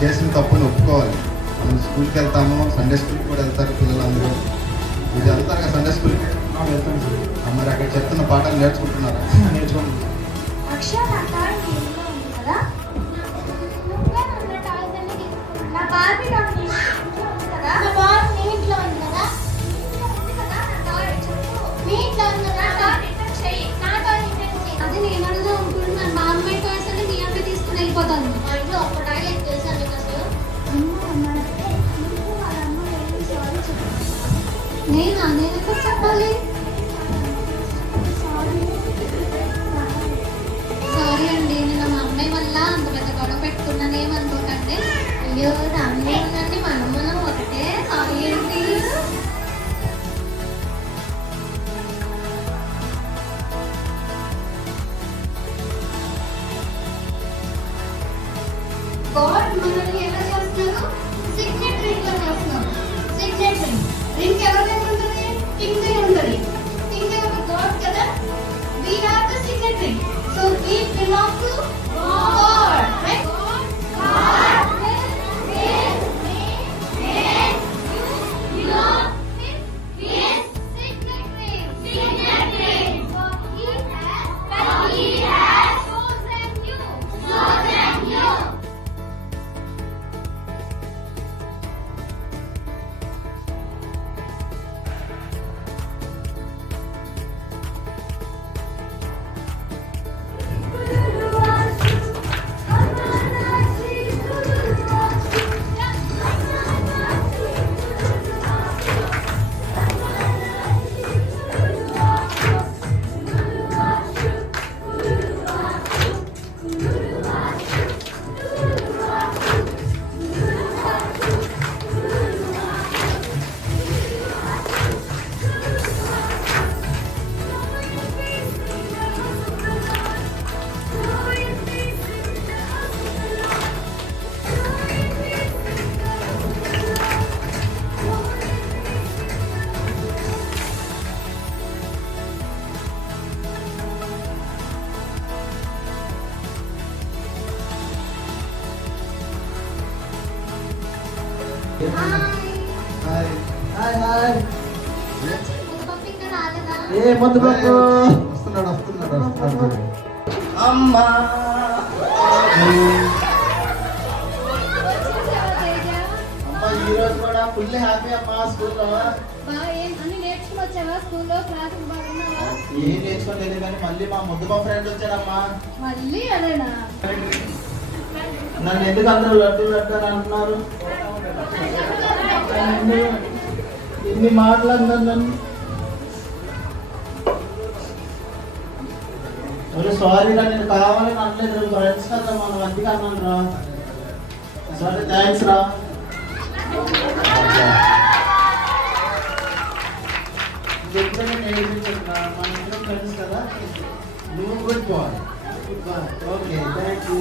చేసిన తప్పుని ఒప్పుకోవాలి. మనం స్కూల్కి వెళ్తాము, సండే స్కూల్కి కూడా వెళ్తారు పిల్లలందరూ. మీరు వెళ్తారు కదా సండే స్కూల్కి? వెళ్తాను సార్. మరి అక్కడ చెప్తున్న పాఠాలు నేర్చుకుంటున్నారా? నేర్చుకుంటున్నాను. అది నేను అడుగుదాం అనుకుంటున్నాను. మా అమ్మాయి టాయ్స్ అంటే మీ అమ్మాయి తీసుకుని వెళ్ళిపోతాను. నేనా? నేను ఎప్పుడు చెప్పాలి? సారీ అండి, నేను మా అమ్మాయి వల్ల అంత పెద్ద గొడవ పెట్టుకున్నానేమనుకోకండి. అయ్యో అమ్మాయి ఉందండి, మనం ఒకటే. సారీ అండి. గాడ్ మనల్ని ఎలా చేస్తున్నారు? సిగ్నెట్ రింగ్ గా చేస్తున్నారు. Signet ring. రింగ్ ఎవరికైనా ఉంటుంది? కింగ్ దే ఉంటుంది. కింగ్ దే ఒక గాడ్ కదా. We have the signet ring. So we belong to God. Right? God will make you belong with His signet ring. Signet ring. For He has chosen you. Chosen you. Hi. ఏ మొద్దు పప్పు వస్తున్నాడు. అమ్మా. ఈ రోజు కూడా full happy అమ్మా స్కూల్లో. ఏం నేర్చుకోలేదు కానీ మళ్ళీ మా ముద్దు మా ఫ్రెండ్ వచ్చాడమ్మా. మళ్ళీ అదేనా? నన్ను ఎందుకు అందరూ లడ్డు లడ్డు అని అంటున్నారు? ఇన్ని మాట్లాడినాను నన్ను. సారీ రా, నేను కావాలని అనలేదు. ఫ్రెండ్స్ కదా మనం, అందుకే అన్నాను రా. సరే థ్యాంక్స్ రా. మన ఇద్దరం ఫ్రెండ్స్ కదా. నువ్వు good boy. Okay thank you.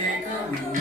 అభిషేకము